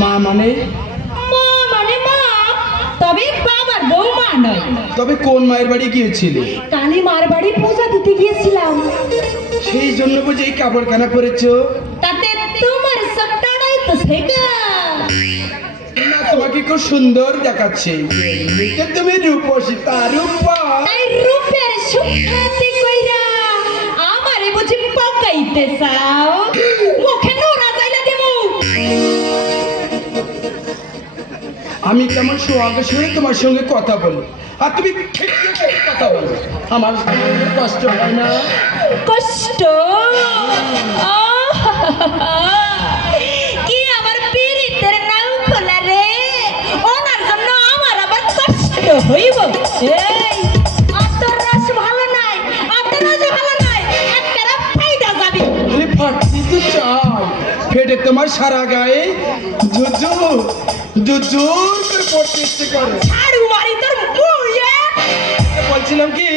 মা মানে? মা মানে মা তবে বাবার বউ মা নয়। তবে কোন মায়ের বাড়ি গিয়েছিলে? কালী মার বাড়ি পূজা দিতে গিয়েছিলাম। সেই জন্য বুঝি এই কাপড় কানা পরেছো? তাতে তোমার সবটাই তো সেগা না তোমাকে খুব সুন্দর দেখাচ্ছে। তুমি রূপসী তার রূপা। তাই রূপের সুখ্যাতি কইরা আমারে বুঝি পকাইতে চাও। আমি কেমন সোহাগে শুয়ে তোমার সঙ্গে কথা বলি? আর তুমি কথা বলো। আমার কষ্ট হয় না। কষ্ট! কি আমার পীড়িতের নাম খোলা রে? ওনার জন্য আমার আবার কষ্ট হইব এই ফাটছি তো চাই। ফেটে তোমার সারা গায়ে জুজু জুজুর করে। পড়তে ইচ্ছে করে ছাড়ু মারি তোর মুয়ে বলছিলাম কি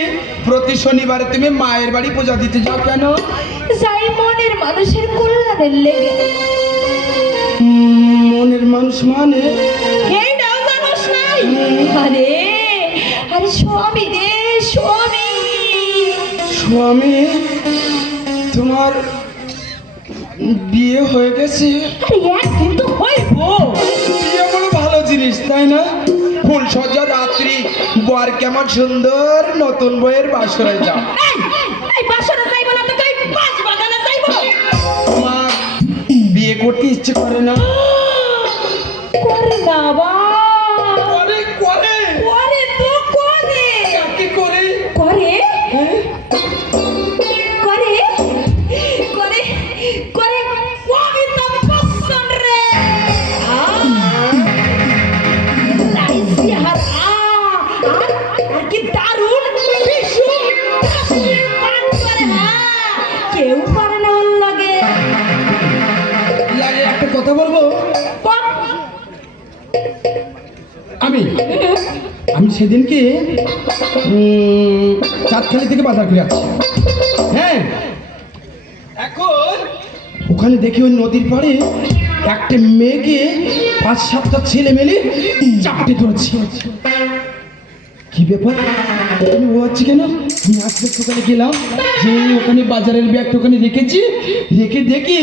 প্রতি শনিবারে তুমি মায়ের বাড়ি পূজা দিতে যাও কেন? যাই মনের মানুষের কল্যাণের লেগে। মনের মানুষ মানে? নাই। আরে আরে স্বামী রে স্বামী। স্বামী তোমার বিয়ে হয়ে গেছে। আরে তো হইব। জিনিস তাই না? ফুল সজ্জা রাত্রি বর কেমন সুন্দর নতুন বইয়ের বাসরে যাও না বিয়ে করতে ইচ্ছে করে না? করে বাবা। বলব? আমি? আমি সেদিনকে চাঁদখালি থেকে বাজার করে আছি হ্যাঁ। এখন? ওখানে দেখি ওই নদীর পাড়ে একটা মেয়েকে পাঁচ সাতটা ছেলে মেলে চাপটে ধরেছে। কি ব্যাপার? ওখানে ও হচ্ছে কেন? আমি আজকে ওখানে গেলাম, যে ওখানে বাজারের ব্যাগটা ওখানে রেখেছি। রেখে দেখি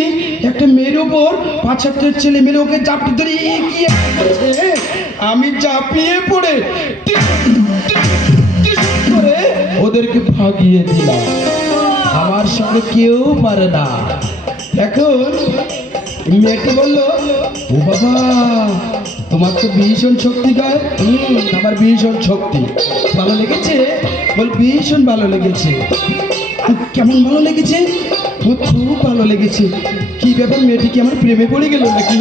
একটা মেয়ের ওপর পাঁচ সাতটা ছেলে মেলে ওকে চাপটে ধরে কি আমি চাপিয়ে পড়ে করে ওদেরকে ভাগিয়ে দিলাম। আমার সঙ্গে কেউ পারে না। এখন মেয়েটি বলল, ও বাবা তোমার তো ভীষণ শক্তি গায়ে আমার ভীষণ শক্তি। ভালো লেগেছে? বল, ভীষণ ভালো লেগেছে। কেমন ভালো লেগেছে? খুব ভালো লেগেছে। কি ব্যাপার মেয়েটি, কি আমার প্রেমে পড়ে গেল নাকি?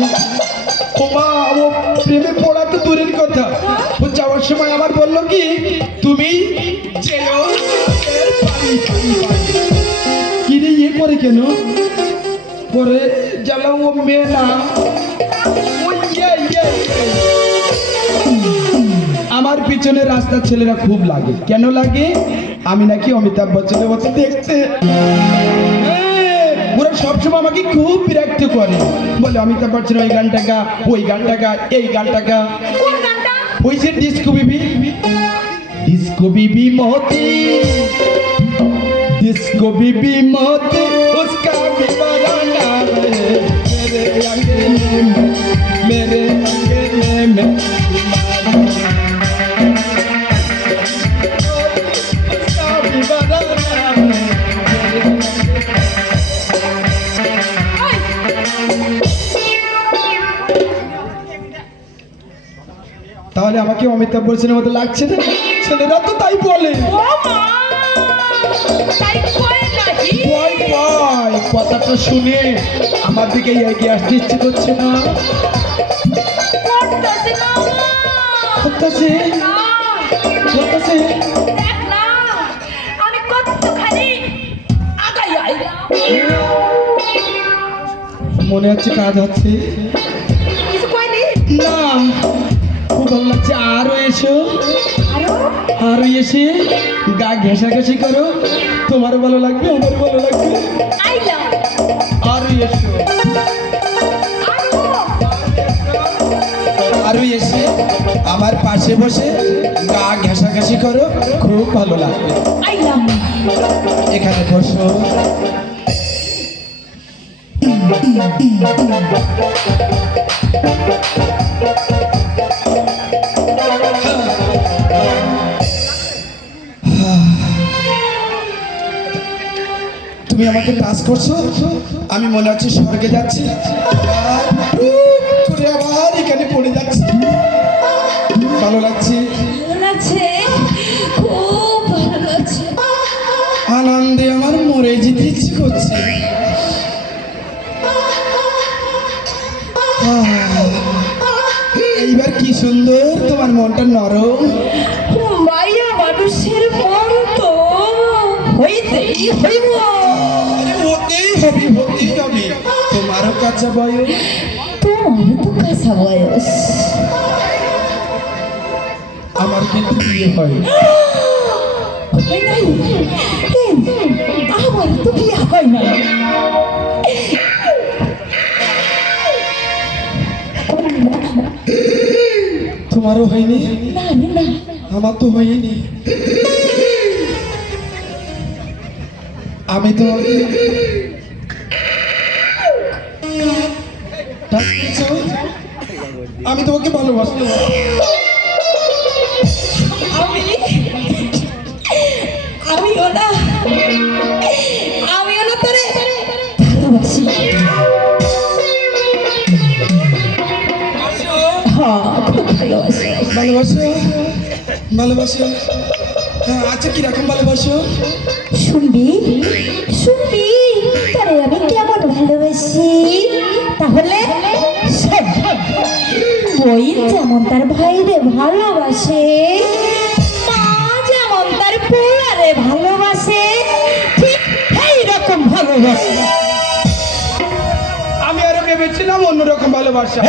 মা, ও প্রেমে পড়া তো দূরের কথা। ও যাওয়ার সময় আমার বলল কি, তুমি যেও। কি রে ইয়ে করে কেন? পরে জ্বালা ও মেয়ে না পিছনে রাস্তার ছেলেরা খুব লাগে। কেন লাগে? আমি নাকি অমিতাভ বচ্চনের মতো দেখছে ওরা সবসময় আমাকে খুব বিরক্ত করে। বলে অমিতাভ বচ্চন ওই গানটা গা ওই গানটা গা এই গানটা গা। ওই যে ডিস্কো বিবি। ডিস্কো বিবি মতি। ডিস্কো বিবি মতি উসকা বিবারানা মেরে মেরে আগে মেরে আগে মেরে তাহলে আমাকে অমিতাভ বচ্চনের মতো লাগছে না? ছেলেরা তো তাই বলে। কথাটা শুনে আমার দিকে এগিয়ে আসতে ইচ্ছে করছে না। করতেছে করতেছে মনে হচ্ছে কাজ হচ্ছে। এসো আরও এসে গা ঘেঁষাঘেঁষি করো। তোমারও ভালো লাগবে, আমারও ভালো লাগবে। আরও এসো। এসে আমার পাশে বসে গা ঘেঁষাঘেঁষি করো, খুব ভালো লাগবে। এখানে বসো। তুমি আমাকে টাচ করছ আমি মনে হচ্ছে স্বর্গে যাচ্ছি। করে আবার এখানে পড়ে যাচ্ছি। ভালো লাগছে? ভালো লাগছে খুব ভালো লাগছে। আনন্দে আমার মরে যেতে ইচ্ছে করছে। এইবার কি সুন্দর তোমার মনটা নরম। হইতেই হইব। আরে হতেই হবে হতেই হবে। তোমারও কাঁচা বয়স। তোমার তো কাঁচা বয়স। আমার কিন্তু বিয়ে হয়। হয় নাই? আমার তো বিয়ে হয় না তোমারও হয়নি? আমার তো হয়নি। আমি তো? আমি তোমাকে ভালোবাসি। আমি তোরে ভালোবাসি। হ্যাঁ ভালোবাসি। ভালোবাসো ভালোবাসো। আচ্ছা কীরকম ভালোবাসো? শুনবি শুনবি তোরে আমি কেমন ভালোবাসি? তাহলে। বই যেমন তার ভাইরে ভালোবাসে মা যেমন তার পোলারে ভালোবাসে ঠিক এই রকম ভালোবাসে। আমি আরও ভেবেছিলাম অন্যরকম ভালোবাসা।